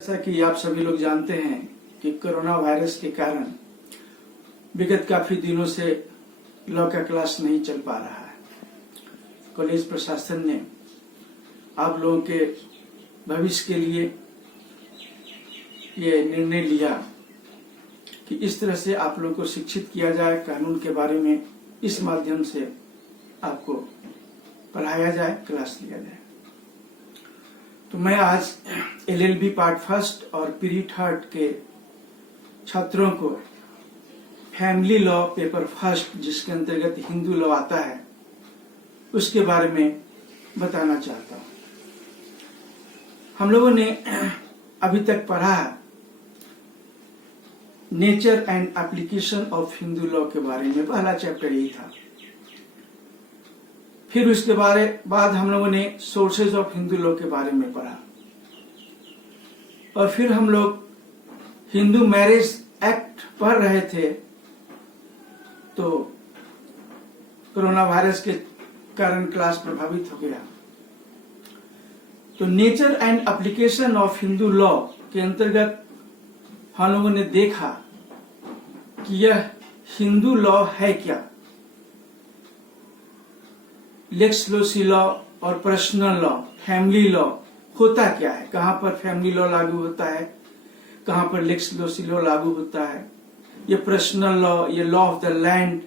जैसा कि आप सभी लोग जानते हैं कि कोरोना वायरस के कारण विगत काफी दिनों से लॉ का क्लास नहीं चल पा रहा है। कॉलेज प्रशासन ने आप लोगों के भविष्य के लिए ये निर्णय लिया कि इस तरह से आप लोगों को शिक्षित किया जाए, कानून के बारे में इस माध्यम से आपको पढ़ाया जाए, क्लास लिया जाए। तो मैं आज LLB पार्ट फर्स्ट और प्री थर्ड के छात्रों को फैमिली लॉ पेपर फर्स्ट, जिसके अंतर्गत हिंदू लॉ आता है, उसके बारे में बताना चाहता हूँ। हम लोगों ने अभी तक पढ़ा nature and application of Hindu law के बारे में, पहला चैप्टर यही था। फिर उसके बाद हम लोगों ने सोर्सेज ऑफ हिंदू लॉ के बारे में पढ़ा और फिर हम लोग हिंदू मैरिज एक्ट पढ़ रहे थे। तो कोरोना वायरस के कारण क्लास प्रभावित हो गया। तो nature and application of Hindu law के अंतर्गत हम लोगों ने देखा कि यह हिंदू लॉ है क्या, लेक्स लोसी लॉ और पर्सनल लॉ, फैमिली लॉ होता क्या है, कहां पर फैमिली लॉ लागू होता है, कहां पर लेक्स लोसी लॉ लागू होता है, ये पर्सनल लॉ, ये लॉ ऑफ द लैंड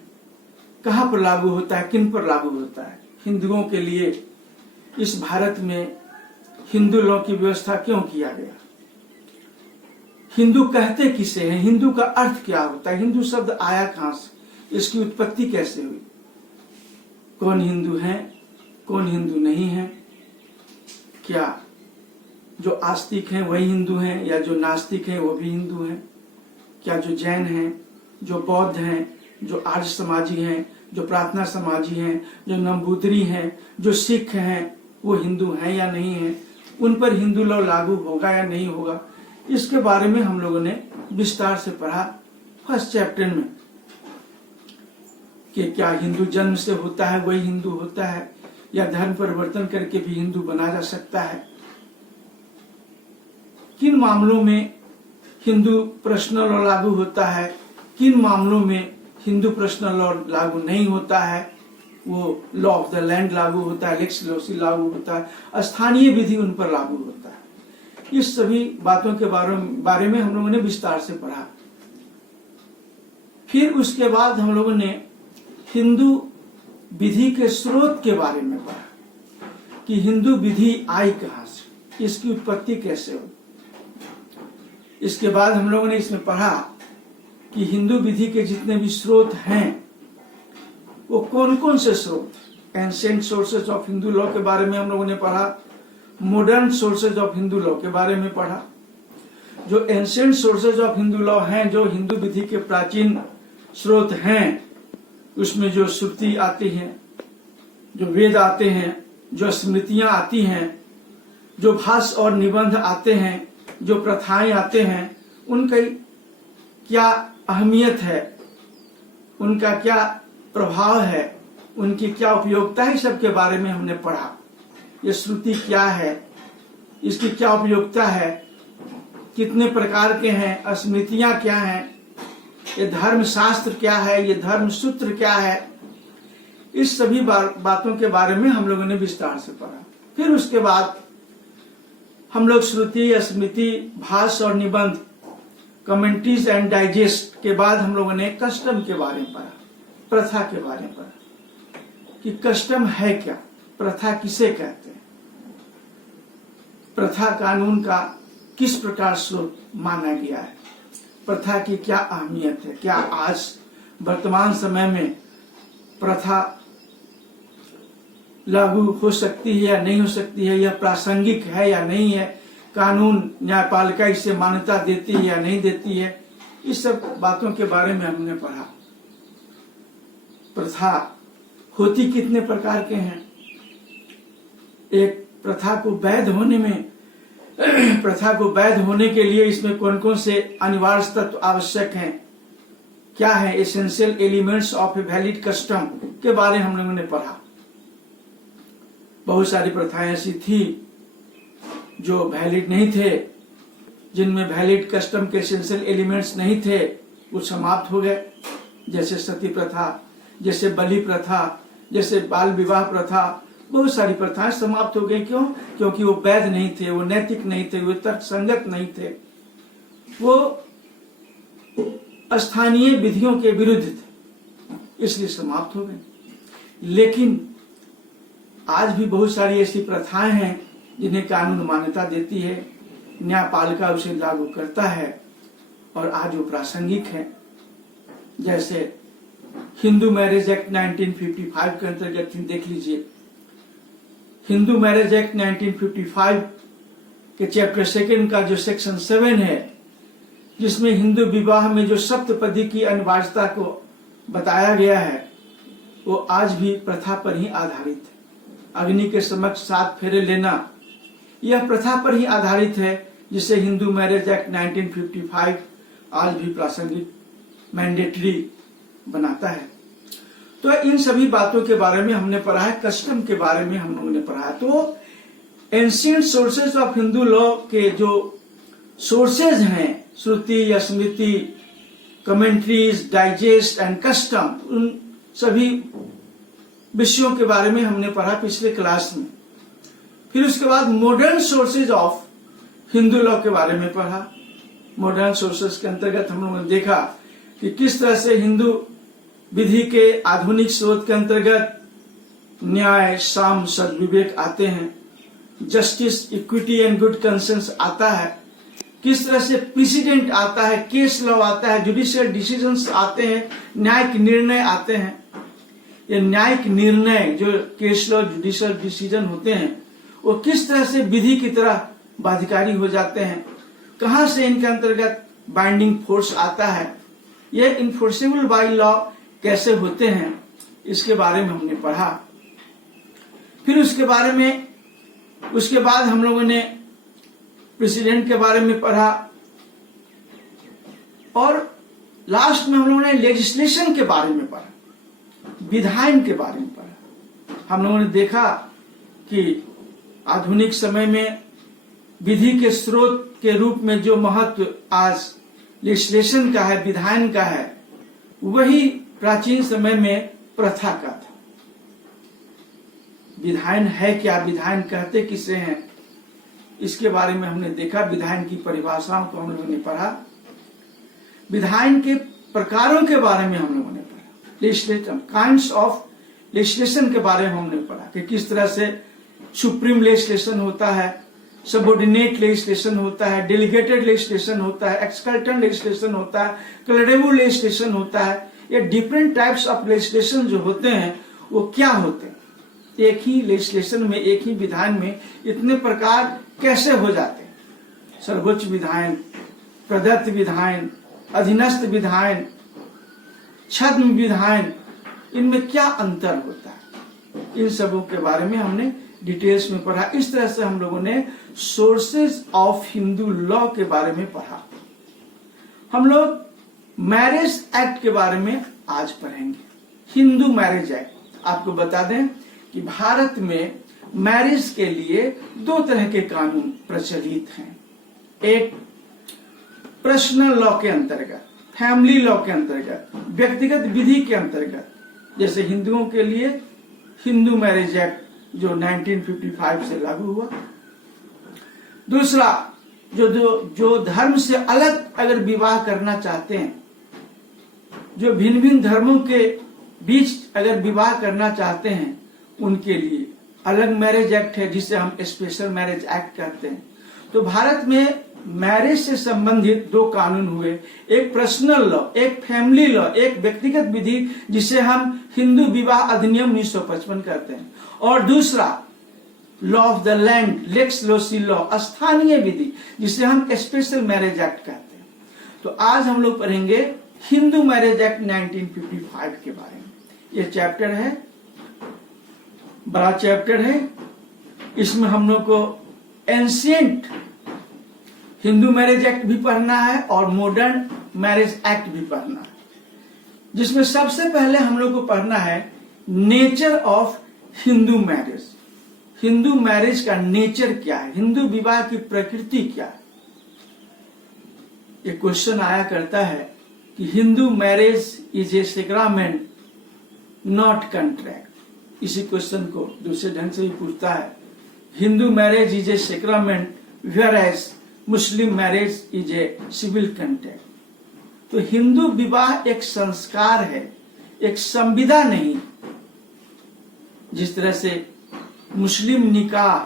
कहां पर लागू होता है, किन पर लागू होता है। हिंदुओं के लिए इस भारत में हिंदू लॉ की व्यवस्था क्यों किया गया, हिंदू कहते किसे हैं, हिंदू का अर्थ क्या होता है, हिंदू शब्द आया कहां से, इसकी उत्पत्ति कैसे हुई, कौन हिंदू हैं, कौन हिंदू नहीं है, क्या जो आस्तिक हैं वही हिंदू हैं या जो नास्तिक हैं वो भी हिंदू हैं, क्या जो जैन हैं, जो बौद्ध हैं, जो आर्य समाजी हैं, जो प्रार्थना समाजी हैं, जो नंबूदरी हैं, जो सिख हैं, वो हिंदू हैं या नहीं है, उन पर हिंदू लॉ लागू होगा या नहीं होगा, इसके बारे में हम लोगों ने विस्तार से पढ़ा फर्स्ट चैप्टर में कि क्या हिंदू जन्म से होता है वही हिंदू होता है या धर्म परिवर्तन करके भी हिंदू बना जा सकता है, किन मामलों में हिंदू पर्सनल लॉ लागू होता है, किन मामलों में हिंदू पर्सनल लॉ लागू नहीं होता है, वो लॉ ऑफ द लैंड लागू होता है, लेक्स लोसी लागू होता है, स्थानीय विधि उन पर लागू होता है। इस सभी बातों के बारे में हम लोगों ने विस्तार से पढ़ा। फिर उसके बाद हम लोगों ने हिंदू विधि के स्रोत के बारे में पढ़ा कि हिंदू विधि आई कहां से, इसकी उत्पत्ति कैसे हो। इसके बाद हम लोगों ने इसमें पढ़ा कि हिंदू विधि के जितने भी स्रोत हैं वो कौन कौन से स्रोत, ancient sources of Hindu law के बारे में हम लोगों ने पढ़ा, modern sources of Hindu law के बारे में पढ़ा। जो ancient sources of Hindu law हैं, जो हिंदू विधि के प्राचीन स्रोत हैं, उसमें जो श्रुति आती हैं, जो वेद आते हैं, जो स्मृतियां आती हैं, जो भाष्य और निबंध आते हैं, जो प्रथाएं आते हैं, उनकी क्या अहमियत है, उनका क्या प्रभाव है, उनकी क्या उपयोगिता है, सब के बारे में हमने पढ़ा। ये श्रुति क्या है, इसकी क्या उपयोगिता है, कितने प्रकार के हैं, स्मृतियां क्या हैं, ये धर्म शास्त्र क्या है, ये धर्म सूत्र क्या है, इस सभी बातों के बारे में हम लोगों ने विस्तार से पढ़ा। फिर उसके बाद हम लोग श्रुति, स्मृति, भाष्य और निबंध, कमेंट्रीज एंड डाइजेस्ट के बाद हम लोगों ने कस्टम के बारे में पढ़ा, प्रथा के बारे में पढ़ा कि कस्टम है क्या, प्रथा किसे कहते हैं, प्रथा कानून का किस प्रकार स्रोत माना गया है, प्रथा की क्या अहमियत है, क्या आज वर्तमान समय में प्रथा लागू हो सकती है या नहीं हो सकती है, यह प्रासंगिक है या नहीं है, कानून न्यायपालिका इसे मान्यता देती है या नहीं देती है, इस सब बातों के बारे में हमने पढ़ा। प्रथा होती कितने प्रकार के हैं, एक प्रथा को वैध होने में, प्रथा को वैध होने के लिए इसमें कौन कौन से अनिवार्य तत्व आवश्यक हैं, क्या है essential elements of a valid custom के बारे में हम लोगों ने पढ़ा। बहुत सारी प्रथाएं ऐसी थी जो वैलिड नहीं थे, जिनमें वैलिड कस्टम के एसेंशियल एलिमेंट्स नहीं थे वो समाप्त हो गए, जैसे सती प्रथा, जैसे बलि प्रथा, जैसे बाल विवाह प्रथा, बहुत सारी प्रथाएं समाप्त हो गई। क्यों? क्योंकि वो वैध नहीं थे, वो नैतिक नहीं थे, वो तर्कसंगत नहीं थे, वो स्थानीय विधियों के विरुद्ध थे, इसलिए समाप्त हो गए। लेकिन आज भी बहुत सारी ऐसी प्रथाएं हैं जिन्हें कानून मान्यता देती है, न्यायपालिका उसे लागू करता है और आज वो प्रासंगिक है। जैसे हिंदू मैरिज एक्ट 1955 के अंतर्गत देख लीजिए, हिंदू मैरिज एक्ट 1955 के चैप्टर 2 का जो सेक्शन 7 है, जिसमें हिंदू विवाह में जो सप्तपदी की अनिवार्यता को बताया गया है, वो आज भी प्रथा पर ही आधारित है। अग्नि के समक्ष 7 फेरे लेना, यह प्रथा पर ही आधारित है, जिसे हिंदू मैरिज एक्ट 1955 आज भी प्रासंगिक मैंडेटरी बनाता है। तो इन सभी बातों के बारे में हमने पढ़ा है, कस्टम के बारे में हम लोगों ने पढ़ा है। तो ancient sources of Hindu law के जो सोर्सेज हैं, श्रुति या स्मृति, कमेंट्रीज, डाइजेस्ट एंड कस्टम, उन सभी विषयों के बारे में हमने पढ़ा पिछले क्लास में। फिर उसके बाद modern sources of Hindu law के बारे में पढ़ा। मॉडर्न सोर्सेज के अंतर्गत हम लोगों ने देखा कि किस तरह से हिंदू विधि के आधुनिक स्रोत के अंतर्गत न्याय, साम, सद्विवेक आते हैं, justice, equity and good conscience आता है, किस तरह से प्रेसिडेंट आता है, केस लॉ आता है, जुडिशियल डिसीजंस आते हैं, न्यायिक निर्णय आते हैं। ये न्यायिक निर्णय जो केस लॉ, जुडिशियल डिसीजन होते हैं, वो किस तरह से विधि की तरह बाध्यकारी हो जाते हैं, कहां से इनके अंतर्गत बाइंडिंग फोर्स आता है, ये इन्फोर्सेबल बाय लॉ कैसे होते हैं, इसके बारे में हमने पढ़ा। फिर उसके बाद हम लोगों ने प्रेसिडेंट के बारे में पढ़ा और लास्ट में हम लोगों ने लेजिस्लेशन के बारे में पढ़ा, विधान के बारे में पढ़ा। हम लोगों ने देखा कि आधुनिक समय में विधि के स्रोत के रूप में जो महत्व आज लेजिस्लेशन का है, विधान का है, वही प्राचीन समय में प्रथा का था। विधान है क्या, विधान कहते किसे हैं, इसके बारे में हमने देखा। विधान की परिभाषाओं को हम लोगों ने पढ़ा, विधान के प्रकारों के बारे में हम लोगों ने पढ़ा, लेजिस्लेशन, काइंड्स ऑफ लेजिस्लेशन के बारे में हमने पढ़ा कि किस तरह से सुप्रीम लेजिस्लेशन होता है, सबऑर्डिनेट लेजिस्लेशन होता है, डेलीगेटेड लेजिस्लेशन होता है, एक्सकल्टेंट लेजिस्लेशन होता है, क्लेडेबल लेजिस्लेशन होता है। ये डिफरेंट टाइप्स ऑफ लेजिस्लेशन जो होते हैं वो क्या होते हैं, एक ही लेजिस्लेशन में, एक ही विधान में इतने प्रकार कैसे हो जाते हैं, सर्वोच्च विधान, प्रदत्त विधान, अधीनस्थ विधान, छद्म विधान, इनमें क्या अंतर होता है, इन सबों के बारे में हमने डिटेल्स में पढ़ा। इस तरह से हम लोगों ने सोर्सेज ऑफ हिंदू लॉ के बारे में पढ़ा। हम लोग मैरिज एक्ट के बारे में आज पढ़ेंगे। हिंदू मैरिज एक्ट, आपको बता दें कि भारत में मैरिज के लिए 2 तरह के कानून प्रचलित हैं। एक पर्सनल लॉ के अंतर्गत, फैमिली लॉ के अंतर्गत, व्यक्तिगत विधि के अंतर्गत, जैसे हिंदुओं के लिए हिंदू मैरिज एक्ट जो 1955 से लागू हुआ। दूसरा, जो धर्म से अलग अगर विवाह करना चाहते हैं, जो भिन्न भिन्न धर्मों के बीच अगर विवाह करना चाहते हैं, उनके लिए अलग मैरिज एक्ट है, जिसे हम स्पेशल मैरिज एक्ट कहते हैं। तो भारत में मैरिज से संबंधित 2 कानून हुए, एक पर्सनल लॉ, एक फैमिली लॉ, एक व्यक्तिगत विधि जिसे हम हिंदू विवाह अधिनियम 1955 कहते हैं, और दूसरा law of the land, lex loci law, स्थानीय विधि, जिसे हम स्पेशल मैरिज एक्ट कहते हैं। तो आज हम लोग पढ़ेंगे हिंदू मैरिज एक्ट 1955 के बारे में। ये चैप्टर है, बड़ा चैप्टर है। इसमें हम लोग को एंशिएंट हिंदू मैरिज एक्ट भी पढ़ना है और मॉडर्न मैरिज एक्ट भी पढ़ना है, जिसमें सबसे पहले हम लोग को पढ़ना है nature of Hindu marriage. Hindu marriage का नेचर क्या है, हिंदू विवाह की प्रकृति क्या है। एक क्वेश्चन आया करता है कि Hindu marriage is a sacrament not contract. इसी क्वेश्चन को दूसरे ढंग से भी पूछता है, Hindu marriage is a sacrament whereas Muslim marriage is a civil contract. तो हिंदू विवाह एक संस्कार है, एक संविदा नहीं। जिस तरह से मुस्लिम निकाह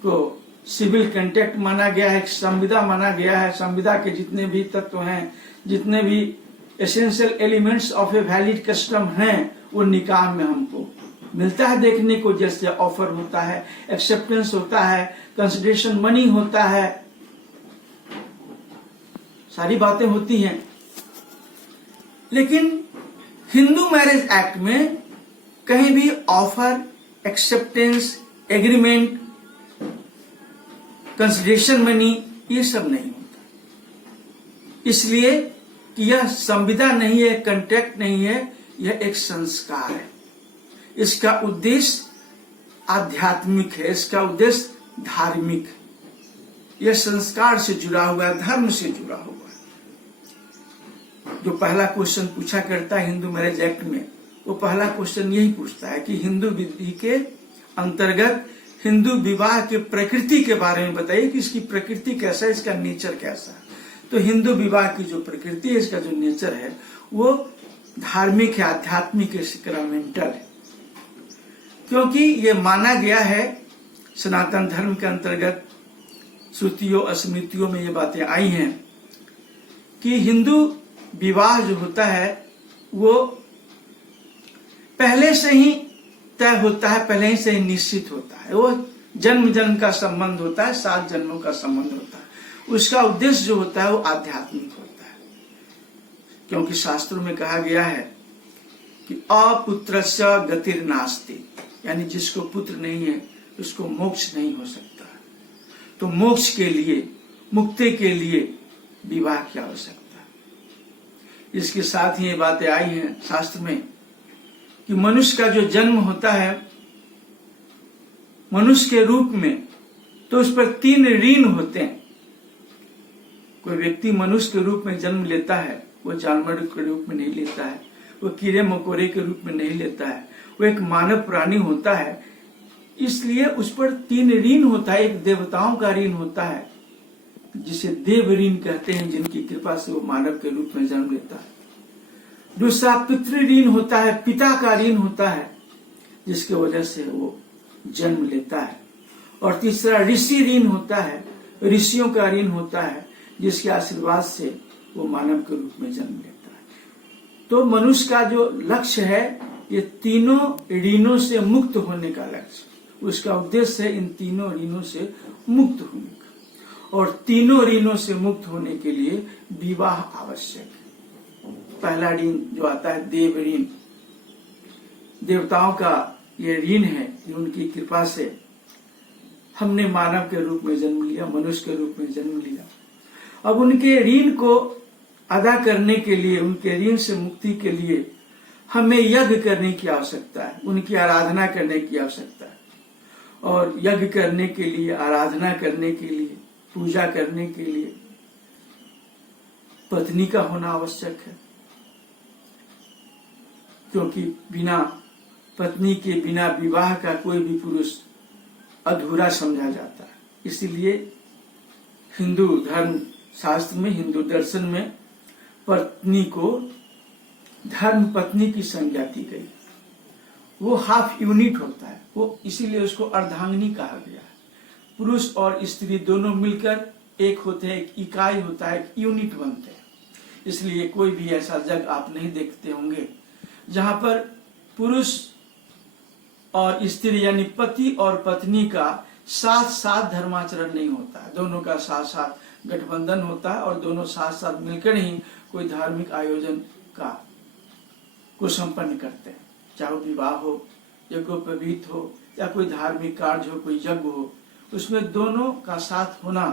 को सिविल कॉन्ट्रैक्ट माना गया है, एक संविदा माना गया है, संविदा के जितने भी तत्व हैं, जितने भी essential elements of a valid custom हैं, वो निकाह में हमको मिलता है देखने को। जैसे ऑफर होता है, एक्सेप्टेंस होता है, कंसिडरेशन मनी होता है, सारी बातें होती हैं। लेकिन हिंदू मैरिज एक्ट में कहीं भी offer, acceptance, agreement, consideration money, ये सब नहीं होता। इसलिए कि यह संविदा नहीं है, कॉन्ट्रैक्ट नहीं है, यह एक संस्कार है। इसका उद्देश्य आध्यात्मिक है, इसका उद्देश्य धार्मिक है। यह संस्कार से जुड़ा हुआ है, धर्म से जुड़ा हुआ है। जो पहला क्वेश्चन पूछा करता है हिंदू मैरिज एक्ट में, वो पहला क्वेश्चन यही पूछता है कि हिंदू विधि के अंतर्गत हिंदू विवाह के प्रकृति के बारे में बताइए कि इसकी प्रकृति कैसा है, इसका नेचर कैसा है। तो हिंदू विवाह की जो प्रकृति है, इसका जो नेचर है, वो धार्मिक है, आध्यात्मिक है, सैक्रामेंटल है। क्योंकि ये माना गया है सनातन धर्म के अंतर्गत, श्रुतियों स्मृतियों में ये बातें आई हैं कि हिंदू विवाह जो होता है वो पहले से ही तय होता है, पहले ही से ही निश्चित होता है। वो जन्म जन्म का संबंध होता है, 7 जन्मों का संबंध होता है। उसका उद्देश्य जो होता है वो आध्यात्मिक होता है। क्योंकि शास्त्रों में कहा गया है कि अपुत्रस्य गतिर्नास्ति, यानी जिसको पुत्र नहीं है उसको मोक्ष नहीं हो सकता। तो मोक्ष के लिए, मुक्ति के लिए विवाह की आवश्यकता है। इसके साथ ही ये बातें आई हैं शास्त्र में कि मनुष्य का जो जन्म होता है मनुष्य के रूप में, तो उस पर 3 ऋण होते हैं। कोई व्यक्ति मनुष्य के रूप में जन्म लेता है, वो जानवर के रूप में नहीं लेता है, वो कीड़े मकोड़े के रूप में नहीं लेता है, वो एक मानव प्राणी होता है। इसलिए उस पर 3 ऋण होता है। एक देवताओं का ऋण होता है जिसे देव ऋण कहते हैं, जिनकी कृपा से वो मानव के रूप में जन्म लेता है। दूसरा पितृ ऋण होता है, पिता का ऋण होता है, जिसके वजह से वो जन्म लेता है। और तीसरा ऋषि ऋण होता है, ऋषियों का ऋण होता है, जिसके आशीर्वाद से वो मानव के रूप में जन्म लेता है। तो मनुष्य का जो लक्ष्य है, ये तीनों ऋणों से मुक्त होने का लक्ष्य। उसका उद्देश्य है इन तीनों ऋणों से मुक्त होने का। और तीनों ऋणों से मुक्त होने के लिए विवाह आवश्यक है। पहला ऋण जो आता है देव ऋण, देवताओं का ये ऋण है कि उनकी कृपा से हमने मानव के रूप में जन्म लिया, मनुष्य के रूप में जन्म लिया। अब उनके ऋण को अदा करने के लिए, उनके ऋण से मुक्ति के लिए हमें यज्ञ करने की आवश्यकता है, उनकी आराधना करने की आवश्यकता है। और यज्ञ करने के लिए, आराधना करने के लिए, पूजा करने के लिए पत्नी का होना आवश्यक है। क्योंकि बिना पत्नी के बिना विवाह का कोई भी पुरुष अधूरा समझा जाता है। इसीलिए हिंदू धर्म शास्त्र में, हिंदू दर्शन में पत्नी को धर्म पत्नी की संज्ञा दी गई। वो हाफ यूनिट होता है, वो इसीलिए उसको अर्धांगिनी कहा गया है। पुरुष और स्त्री दोनों मिलकर एक होते हैं, एक इकाई होता है, एक यूनिट बनते हैं। इसलिए कोई भी ऐसा जगह आप नहीं देखते होंगे जहां पर पुरुष और स्त्री यानी पति और पत्नी का साथ साथ धर्माचरण नहीं होता है। दोनों का साथ साथ गठबंधन होता है और दोनों साथ साथ मिलकर ही कोई धार्मिक आयोजन को संपन्न करते हैं। चाहे विवाह हो, यज्ञोपवीत हो या कोई धार्मिक कार्य हो, कोई यज्ञ हो, उसमें दोनों का साथ होना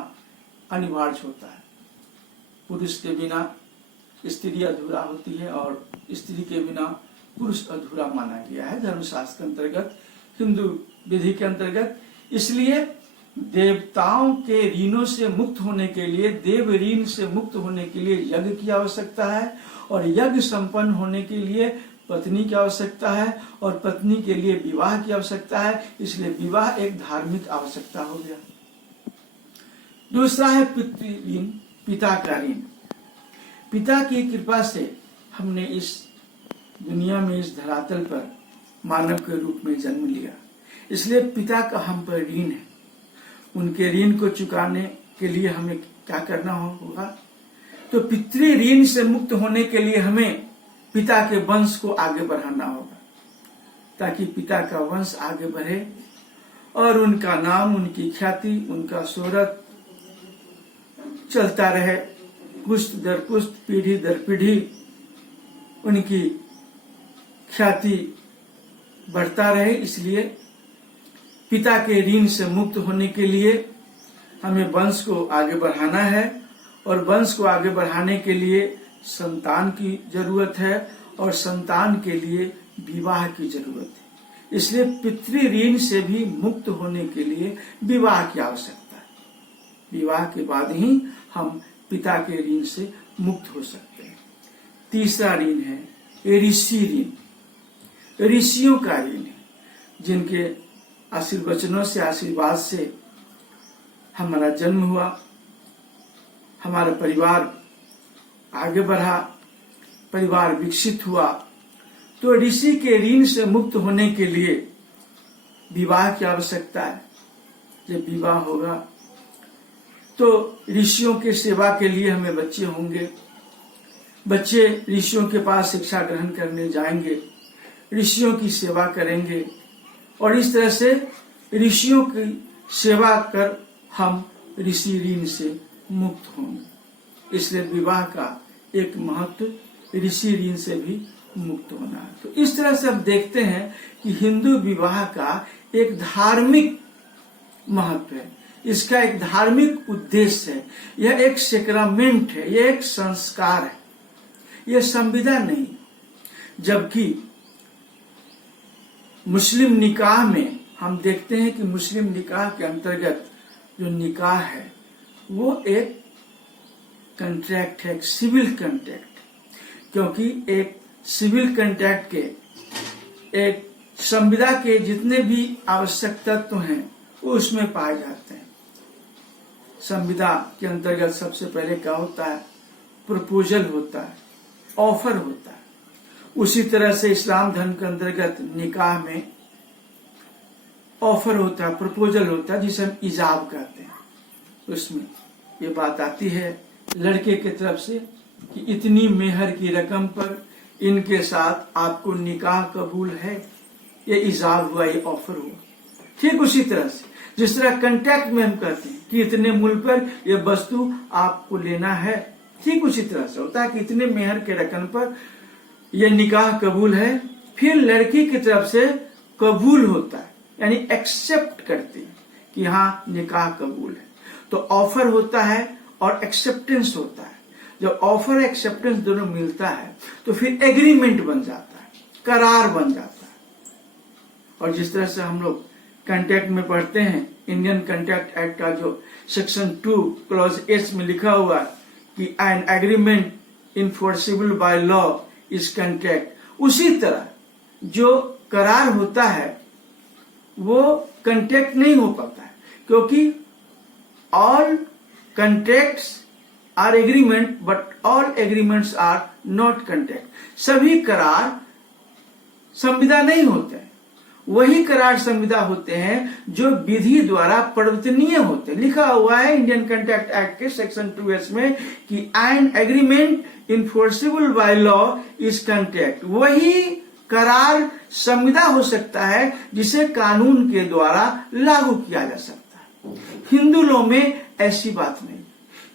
अनिवार्य होता है। पुरुष के बिना स्त्री अधूरा होती है और स्त्री के बिना पुरुष अधूरा माना गया है धर्मशास्त्र के अंतर्गत, हिंदू विधि के अंतर्गत। इसलिए देवताओं के ऋणों से मुक्त होने के लिए, देव ऋण से मुक्त होने के लिए यज्ञ की आवश्यकता है, और यज्ञ संपन्न होने के लिए पत्नी की आवश्यकता है, और पत्नी के लिए विवाह की आवश्यकता है। इसलिए विवाह एक धार्मिक आवश्यकता हो गया। दूसरा है पितृ ऋण, पिता का ऋण। पिता की कृपा से हमने इस दुनिया में, इस धरातल पर मानव के रूप में जन्म लिया, इसलिए पिता का हम पर ऋण है। उनके ऋण को चुकाने के लिए हमें क्या करना होगा? तो पितृ ऋण से मुक्त होने के लिए हमें पिता के वंश को आगे बढ़ाना होगा, ताकि पिता का वंश आगे बढ़े और उनका नाम, उनकी ख्याति, उनका शोहरत चलता रहे, पुश्त दर पुश्त, पीढ़ी दर पीढ़ी उनकी ख्याति बढ़ता रहे। इसलिए पिता के ऋण से मुक्त होने के लिए हमें वंश को आगे बढ़ाना है, और वंश को आगे बढ़ाने के लिए संतान की जरूरत है, और संतान के लिए विवाह की जरूरत है। इसलिए पितृ ऋण से भी मुक्त होने के लिए विवाह की आवश्यकता है। विवाह के बाद ही हम पिता के ऋण से मुक्त हो सकते हैं। तीसरा ऋण है ऋषि ऋण। ऋषियों का ऋण है, जिनके आशीर्वचनों से, आशीर्वाद से हमारा जन्म हुआ, हमारा परिवार आगे बढ़ा, परिवार विकसित हुआ। तो ऋषि के ऋण से मुक्त होने के लिए विवाह की आवश्यकता है। जब विवाह होगा तो ऋषियों के सेवा के लिए हमें बच्चे होंगे, बच्चे ऋषियों के पास शिक्षा ग्रहण करने जाएंगे, ऋषियों की सेवा करेंगे, और इस तरह से ऋषियों की सेवा कर हम ऋषि ऋण से मुक्त होंगे। इसलिए विवाह का एक महत्व ऋषि ऋण से भी मुक्त होना है। तो इस तरह से हम देखते हैं कि हिंदू विवाह का एक धार्मिक महत्व है, इसका एक धार्मिक उद्देश्य है। यह एक सेक्रामेंट है, यह एक संस्कार है, यह संविदा नहीं। जबकि मुस्लिम निकाह में हम देखते हैं कि मुस्लिम निकाह के अंतर्गत जो निकाह है वो एक कॉन्ट्रैक्ट है, एक सिविल कॉन्ट्रैक्ट, क्योंकि एक सिविल कॉन्ट्रैक्ट के एक संविदा के जितने भी आवश्यक तत्व हैं वो उसमें पाए जाते हैं। संविदा के अंतर्गत सबसे पहले क्या होता है? प्रपोजल होता है, ऑफर होता है। उसी तरह से इस्लाम धर्म के अंतर्गत निकाह में ऑफर होता है, प्रपोजल होता है, जिसे हम इजाब कहते हैं। उसमें ये बात आती है लड़के की तरफ से कि इतनी मेहर की रकम पर इनके साथ आपको निकाह कबूल है। ये इजाब हुआ, ये ऑफर हुआ। ठीक उसी तरह से जिस तरह कॉन्ट्रैक्ट में हम कहते हैं कि इतने मूल्य पर ये वस्तु आपको लेना है, ठीक उसी तरह से होता है कि इतने मेहर के रकम पर यह निकाह कबूल है। फिर लड़की की तरफ से कबूल होता है, यानी एक्सेप्ट करती है कि हाँ निकाह कबूल है। तो ऑफर होता है और एक्सेप्टेंस होता है। जब ऑफर एक्सेप्टेंस दोनों मिलता है तो फिर एग्रीमेंट बन जाता है, करार बन जाता है। और जिस तरह से हम लोग कॉन्ट्रैक्ट में पढ़ते हैं, इंडियन कॉन्ट्रैक्ट एक्ट का जो सेक्शन 2 क्लॉज एस में लिखा हुआ है कि an agreement enforceable by law is contract, उसी तरह जो करार होता है वो कॉन्ट्रैक्ट नहीं हो पाता है, क्योंकि all contracts are agreement but all agreements are not contract. सभी करार संविदा नहीं होते हैं, वही करार संविदा होते हैं जो विधि द्वारा परिवर्तनीय होते हैं। लिखा हुआ है इंडियन कॉन्ट्रैक्ट एक्ट के सेक्शन 2S में कि an agreement enforceable by law is contract. वही करार संविदा हो सकता है जिसे कानून के द्वारा लागू किया जा सकता है। हिंदू लॉ में ऐसी बात नहीं,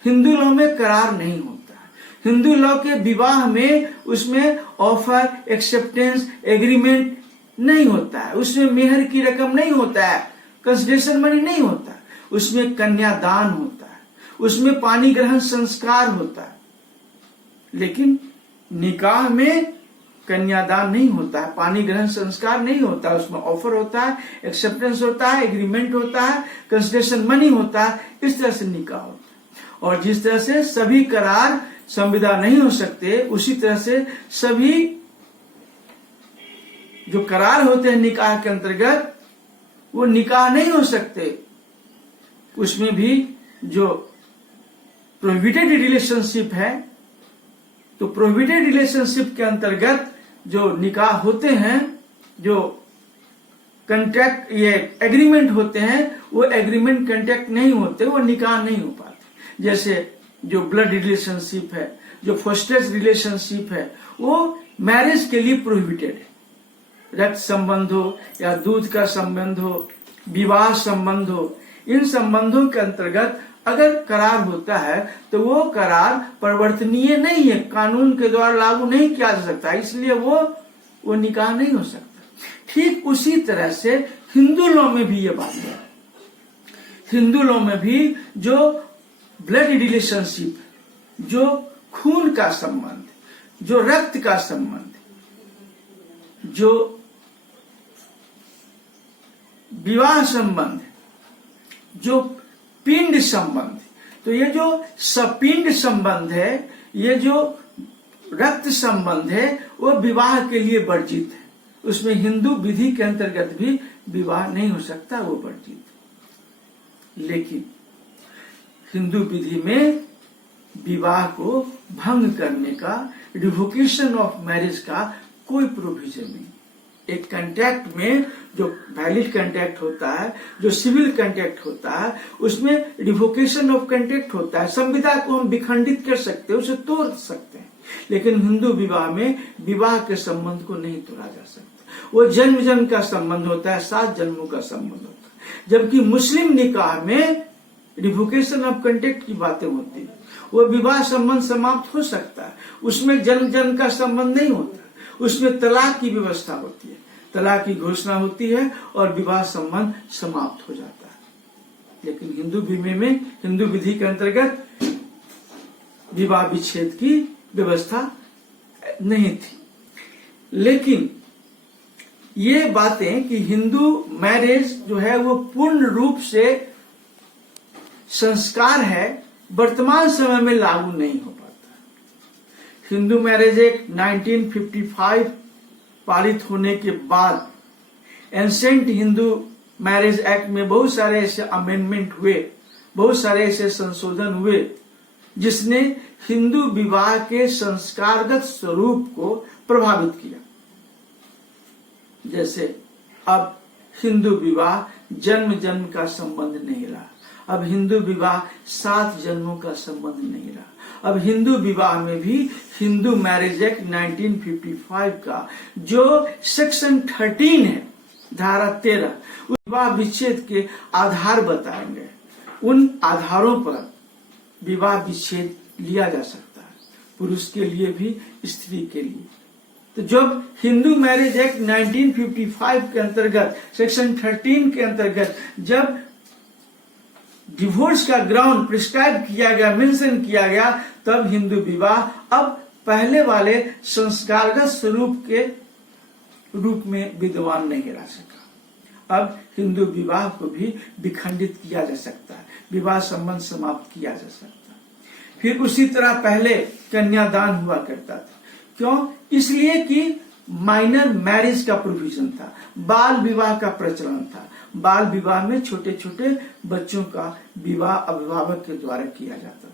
हिंदू लॉ में करार नहीं होता है। हिंदू लॉ के विवाह में उसमें ऑफर, एक्सेप्टेंस, एग्रीमेंट नहीं होता है, उसमें मेहर की रकम नहीं होता है, कंसिडरेशन मनी नहीं होता है, उसमें कन्यादान होता है, उसमें पानी ग्रहण संस्कार होता है। लेकिन निकाह में कन्यादान नहीं होता है, पानी ग्रहण संस्कार नहीं होता है, उसमें ऑफर होता है, एक्सेप्टेंस होता है, एग्रीमेंट होता है, कंसिडरेशन मनी होता है, इस तरह से निकाह होता है। और जिस तरह से सभी करार संविदा नहीं हो सकते, उसी तरह से सभी जो करार होते हैं निकाह के अंतर्गत वो निकाह नहीं हो सकते। उसमें भी जो प्रोहिबिटेड रिलेशनशिप है, तो प्रोहिबिटेड रिलेशनशिप के अंतर्गत जो निकाह होते हैं, जो कंट्रैक्ट ये एग्रीमेंट होते हैं, वो एग्रीमेंट कंट्रैक्ट नहीं होते, वो निकाह नहीं हो पाते। जैसे जो ब्लड रिलेशनशिप है, जो फॉस्टेज रिलेशनशिप है, वो मैरिज के लिए प्रोहिबिटेड है। रक्त संबंध हो या दूध का संबंध हो, विवाह संबंध हो, इन संबंधों के अंतर्गत अगर करार होता है तो वो करार परिवर्तनीय नहीं है, कानून के द्वारा लागू नहीं किया जा सकता, इसलिए वो निकाह नहीं हो सकता। ठीक उसी तरह से हिंदू लॉ में भी ये बात है। हिंदू लॉ में भी जो ब्लड रिलेशनशिप, जो खून का संबंध, जो रक्त का संबंध, जो विवाह संबंध, जो पिंड संबंध, तो ये जो सपिंड संबंध है, ये जो रक्त संबंध है, वो विवाह के लिए वर्जित है। उसमें हिंदू विधि के अंतर्गत भी विवाह नहीं हो सकता, वो वर्जित है। लेकिन हिंदू विधि में विवाह को भंग करने का, रिवोकेशन ऑफ मैरिज का कोई प्रोविजन नहीं। एक कॉन्ट्रैक्ट में जो वैलिड कॉन्ट्रैक्ट होता है, जो सिविल कॉन्ट्रैक्ट होता है, उसमें रिवोकेशन ऑफ कॉन्ट्रैक्ट होता है। संविदा को हम विखंडित कर सकते हैं, उसे तोड़ सकते हैं, लेकिन हिंदू विवाह में विवाह के संबंध को नहीं तोड़ा जा सकता। वो जन्म जन्म का संबंध होता है, 7 जन्मों का संबंध होता है। जबकि मुस्लिम निकाह में रिवोकेशन ऑफ कॉन्ट्रैक्ट की बातें होती है, वो विवाह संबंध समाप्त हो सकता है, उसमें जन्म जन्म का संबंध नहीं होता, उसमें तलाक की व्यवस्था होती है, तलाक की घोषणा होती है और विवाह संबंध समाप्त हो जाता है। लेकिन हिंदू विधि के अंतर्गत विवाह विच्छेद की व्यवस्था नहीं थी। लेकिन ये बातें कि हिंदू मैरिज जो है वो पूर्ण रूप से संस्कार है, वर्तमान समय में लागू नहीं हो पाता। हिंदू मैरिज एक्ट 1955 पारित होने के बाद एंसेंट हिंदू मैरिज एक्ट में बहुत सारे ऐसे अमेंडमेंट हुए, बहुत सारे ऐसे संशोधन हुए जिसने हिंदू विवाह के संस्कारगत स्वरूप को प्रभावित किया। जैसे अब हिंदू विवाह जन्म जन्म का संबंध नहीं रहा, अब हिंदू विवाह 7 जन्मों का संबंध नहीं रहा। अब हिंदू विवाह में भी हिंदू मैरिज एक्ट 1955 का जो सेक्शन 13 है, धारा 13, विवाह विच्छेद के आधार बताएंगे। उन आधारों पर विवाह विच्छेद लिया जा सकता है, पुरुष के लिए भी, स्त्री के लिए। तो जब हिंदू मैरिज एक्ट 1955 के अंतर्गत सेक्शन 13 के अंतर्गत जब डिवोर्स का ग्राउंड प्रिस्क्राइब किया गया, मेंशन किया गया, तब हिंदू विवाह अब पहले वाले संस्कारगत स्वरूप के रूप में विद्यमान नहीं रह सका। अब हिंदू विवाह को भी विखंडित किया जा सकता है, विवाह संबंध समाप्त किया जा सकता है। फिर उसी तरह पहले कन्यादान हुआ करता था। क्यों? इसलिए कि माइनर मैरिज का प्रोविजन था, बाल विवाह का प्रचलन था। बाल विवाह में छोटे छोटे बच्चों का विवाह अभिभावक के द्वारा किया जाता था,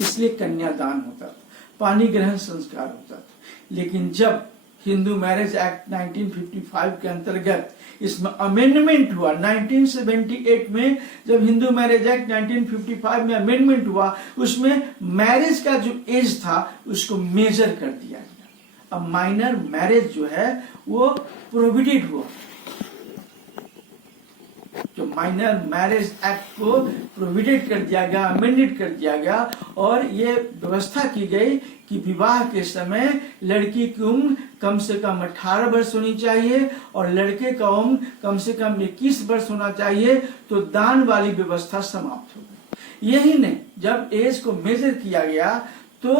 इसलिए कन्यादान होता था, पानी ग्रहण संस्कार होता था। लेकिन जब हिंदू मैरिज एक्ट 1955 के अंतर्गत इसमें अमेंडमेंट हुआ, 1978 में जब हिंदू मैरिज एक्ट 1955 में अमेंडमेंट हुआ, उसमें मैरिज का जो एज था उसको मेजर कर दिया गया। अब माइनर मैरिज जो है वो प्रोहिबिटेड हुआ। जो माइनर मैरिज एक्ट को प्रोहिबिटेड कर दिया गया, अमेंडेड कर दिया गया, और ये व्यवस्था की गई कि विवाह के समय लड़की की उम्र कम से कम 18 वर्ष होनी चाहिए और लड़के का उम्र कम से कम 21 वर्ष होना चाहिए। तो दान वाली व्यवस्था समाप्त हो गई। यही नहीं, जब एज को मेजर किया गया तो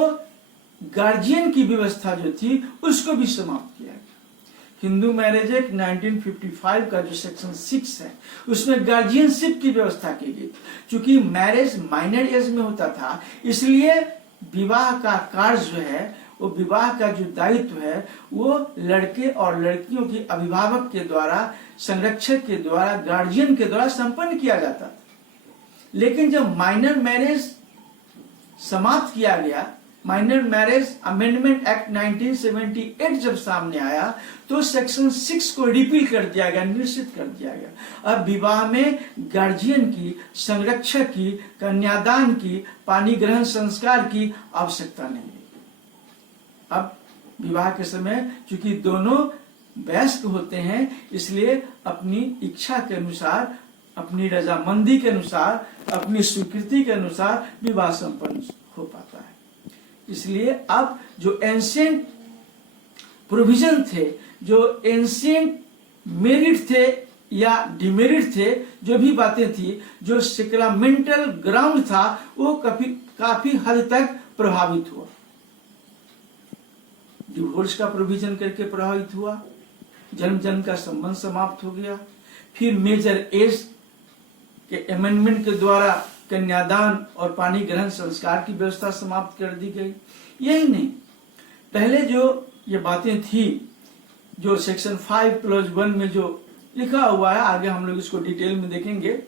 गार्जियन की व्यवस्था जो थी उसको भी समाप्त किया गया। हिंदू मैरिज एक्ट 1955 का जो सेक्शन 6 है उसमें गार्जियनशिप की व्यवस्था की गई। चूंकि मैरिज माइनर एज में होता था, इसलिए विवाह का कार्य जो है, वो विवाह का जो दायित्व है वो लड़के और लड़कियों के अभिभावक के द्वारा, संरक्षक के द्वारा, गार्जियन के द्वारा संपन्न किया जाता था। लेकिन जब माइनर मैरिज समाप्त किया गया, माइनर मैरिज अमेंडमेंट एक्ट 1978 जब सामने आया तो सेक्शन 6 को रिपील कर दिया गया, निश्चित कर दिया गया। अब विवाह में गार्जियन की, संरक्षक की, कन्यादान की, पानी ग्रहण संस्कार की आवश्यकता नहीं है। अब विवाह के समय चूंकि दोनों वयस्क होते हैं, इसलिए अपनी इच्छा के अनुसार, अपनी रजामंदी के अनुसार, अपनी स्वीकृति के अनुसार विवाह संपन्न हो पाता है। इसलिए अब जो एंशिएंट प्रोविजन थे, जो एंशिएंट मेरिट थे या डिमेरिट थे, जो भी बातें थी, जो सेक्रामेंटल ग्राउंड था, वो काफी हद तक प्रभावित हुआ। डिवोर्स का प्रोविजन करके प्रभावित हुआ, जन्म जन्म का संबंध समाप्त हो गया। फिर मेजर एज के अमेंडमेंट के द्वारा कन्यादान और पानी ग्रहण संस्कार की व्यवस्था समाप्त कर दी गई। यही नहीं, पहले जो ये बातें थी, जो सेक्शन 5+1 में जो लिखा हुआ है, आगे हम लोग इसको डिटेल में देखेंगे।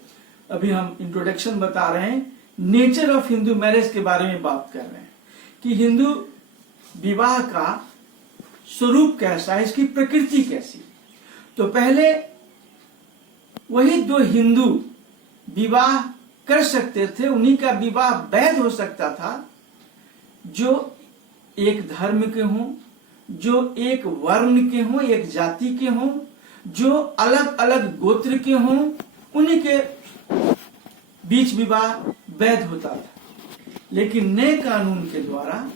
अभी हम इंट्रोडक्शन बता रहे हैं, नेचर ऑफ हिंदू मैरिज के बारे में बात कर रहे हैं कि हिंदू विवाह का स्वरूप कैसा है, इसकी प्रकृति कैसी। तो पहले वही दो हिंदू विवाह कर सकते थे, उन्हीं का विवाह वैध हो सकता था, जो एक धर्म के हों, जो एक वर्ण के हों, एक जाति के हों, जो अलग अलग गोत्र के हों, उन्हीं के बीच विवाह वैध होता था। लेकिन नए कानून के द्वारा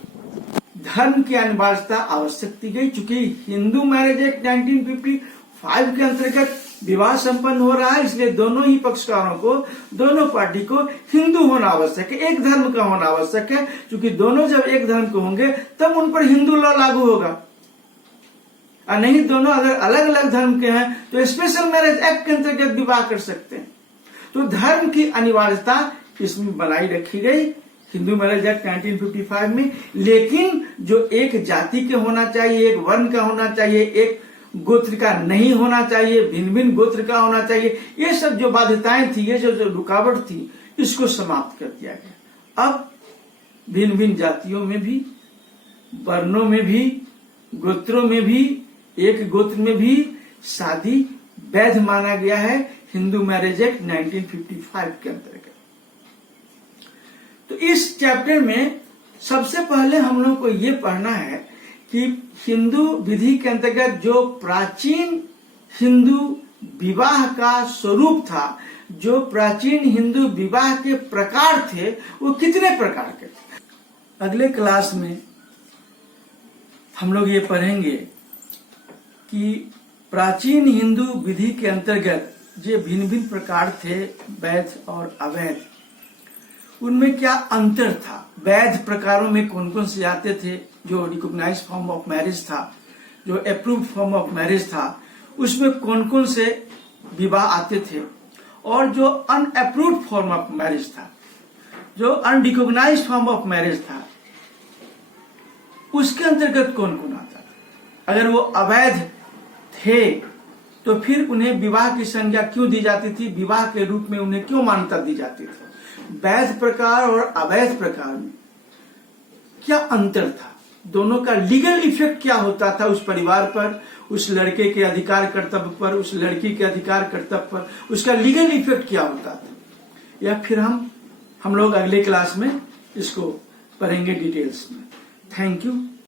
धर्म की अनिवार्यता आवश्यक की गई। चूंकि हिंदू मैरिज एक्ट 1955 के अंतर्गत विवाह संपन्न हो रहा है, इसलिए दोनों ही पक्षकारों को, दोनों पार्टी को हिंदू होना आवश्यक है, एक धर्म का होना आवश्यक है। क्योंकि दोनों जब एक धर्म के होंगे तब उन पर हिंदू लॉ लागू होगा, और नहीं दोनों अगर अलग अलग धर्म के हैं तो स्पेशल मैरिज एक्ट के अंतर्गत विवाह कर सकते हैं। तो धर्म की अनिवार्यता इसमें बनाई रखी गई हिंदू मैरिज एक्ट 1955 में। लेकिन जो एक जाति के होना चाहिए, एक वर्ण का होना चाहिए, एक गोत्र का नहीं होना चाहिए, भिन्न भिन्न गोत्र का होना चाहिए, ये सब जो बाध्यताएं थी, ये जो रुकावट थी, इसको समाप्त कर दिया गया। अब भिन्न भिन्न जातियों में भी, वर्णों में भी, गोत्रों में भी, एक गोत्र में भी शादी वैध माना गया है हिंदू मैरिज एक्ट 1955 के अंतर्गत। तो इस चैप्टर में सबसे पहले हम लोग को ये पढ़ना है कि हिंदू विधि के अंतर्गत जो प्राचीन हिंदू विवाह का स्वरूप था, जो प्राचीन हिंदू विवाह के प्रकार थे, वो कितने प्रकार के थे। अगले क्लास में हम लोग ये पढ़ेंगे कि प्राचीन हिंदू विधि के अंतर्गत जो भिन्न भिन्न प्रकार थे, वैध और अवैध, उनमें क्या अंतर था। वैध प्रकारों में कौन कौन से आते थे, जो रिकॉग्नाइज्ड फॉर्म ऑफ मैरिज था, जो अप्रूव्ड फॉर्म ऑफ मैरिज था, उसमें कौन कौन से विवाह आते थे, और जो अनअप्रूव्ड फॉर्म ऑफ मैरिज था, जो अनरिकॉग्नाइज्ड फॉर्म ऑफ मैरिज था, उसके अंतर्गत कौन कौन आता था। अगर वो अवैध थे तो फिर उन्हें विवाह की संज्ञा क्यों दी जाती थी, विवाह के रूप में उन्हें क्यों मान्यता दी जाती थी। वैध प्रकार और अवैध प्रकार में क्या अंतर था, दोनों का लीगल इफेक्ट क्या होता था उस परिवार पर, उस लड़के के अधिकार कर्तव्य पर, उस लड़की के अधिकार कर्तव्य पर, उसका लीगल इफेक्ट क्या होता था। या फिर हम लोग अगले क्लास में इसको पढ़ेंगे डिटेल्स में। Thank you.